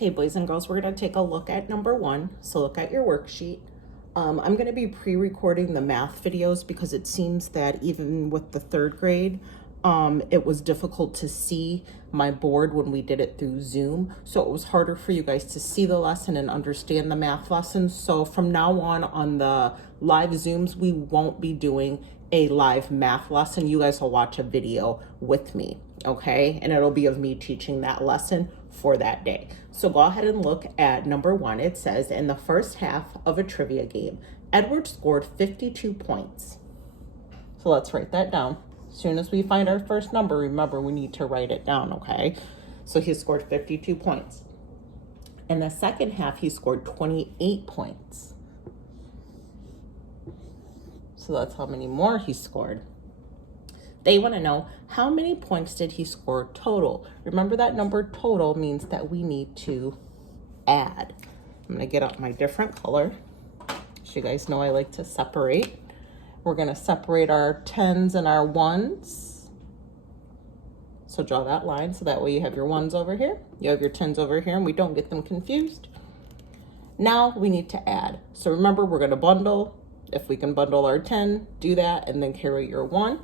Okay, boys and girls, we're going to take a look at number 1. So look at your worksheet. I'm going to be pre-recording the math videos because it seems that even with the 3rd grade, it was difficult to see my board when we did it through Zoom. So it was harder for you guys to see the lesson and understand the math lessons. So from now on the live Zooms, we won't be doing a live math lesson. You guys will watch a video with me, okay? And it'll be of me teaching that lesson for that day. So go ahead and look at number 1. It says, in the first half of a trivia game, Edward scored 52 points. So let's write that down. As soon as we find our first number, remember we need to write it down, okay? So he scored 52 points. In the second half, he scored 28 points. So that's how many more he scored. They want to know, how many points did he score total? Remember that number total means that we need to add. I'm going to get out my different color. So you guys know I like to separate. We're going to separate our 10s and our 1s. So draw that line so that way you have your 1s over here. You have your 10s over here and we don't get them confused. Now we need to add. So remember, we're going to bundle. If we can bundle our 10, do that and then carry your 1.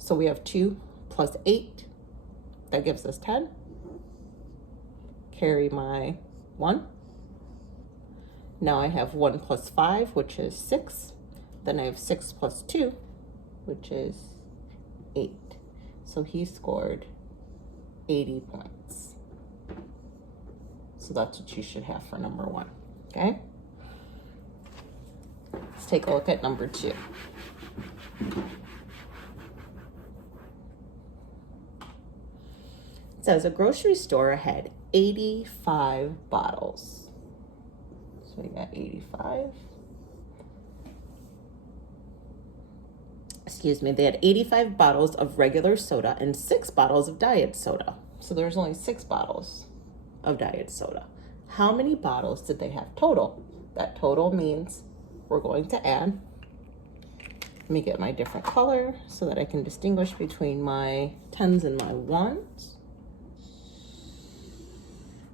So we have 2 plus 8. That gives us 10. Carry my 1. Now I have 1 plus 5, which is 6. Then I have 6 plus 2, which is 8. So he scored 80 points. So that's what you should have for number 1, okay? Let's take a look at number 2. It says a grocery store had 85 bottles. So we got 85. Excuse me, they had 85 bottles of regular soda and 6 bottles of diet soda. So there's only 6 bottles of diet soda. How many bottles did they have total? That total means we're going to add. Let me get my different color so that I can distinguish between my 10s and my 1s.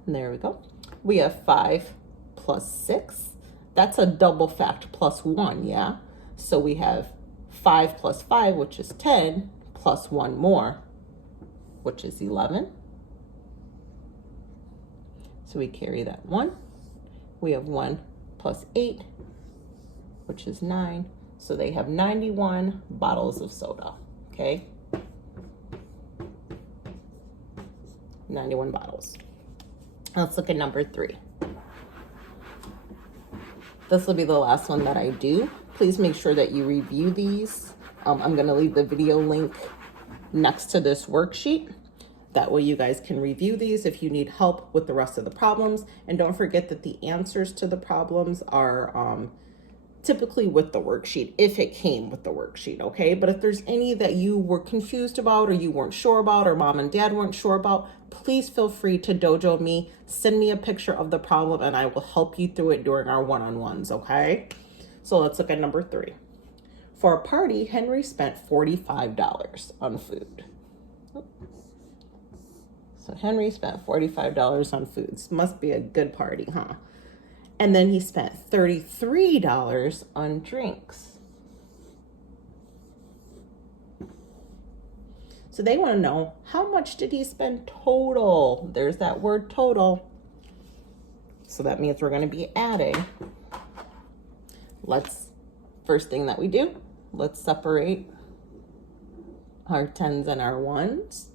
And there we go. We have 5 plus 6. That's a double fact plus 1, yeah? So we have 5 plus 5, which is 10, plus 1 more, which is 11. So we carry that 1. We have 1 plus 8, which is 9. So they have 91 bottles of soda, okay? 91 bottles. Let's look at number 3. This will be the last one that I do. Please make sure that you review these. I'm going to leave the video link next to this worksheet. That way you guys can review these if you need help with the rest of the problems. And don't forget that the answers to the problems are typically with the worksheet, if it came with the worksheet, okay? But if there's any that you were confused about or you weren't sure about or mom and dad weren't sure about, please feel free to dojo me, send me a picture of the problem and I will help you through it during our one-on-ones, okay? So let's look at number 3. For a party, Henry spent $45 on food. So Henry spent $45 on foods. Must be a good party, huh? And then he spent $33 on drinks. So they want to know, how much did he spend total? There's that word total. So that means we're going to be adding. First thing that we do, let's separate our 10s and our 1s.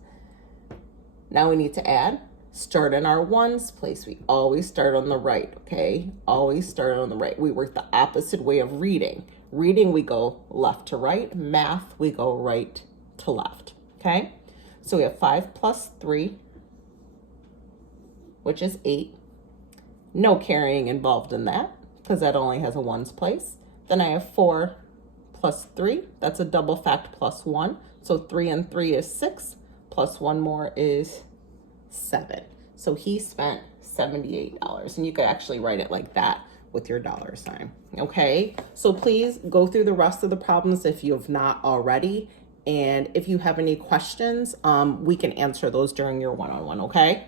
Now we need to add. Start in our 1s place. We always start on the right, okay? Always start on the right. We work the opposite way of reading. Reading, we go left to right. Math, we go right to left, okay? So we have 5 plus 3, which is 8. No carrying involved in that because that only has a 1s place. Then I have 4 plus 3. That's a double fact plus 1. So 3 and 3 is 6. Plus 1 more is 7. So he spent $78. And you could actually write it like that with your dollar sign. Okay. So please go through the rest of the problems if you have not already. And if you have any questions, we can answer those during your one-on-one. Okay.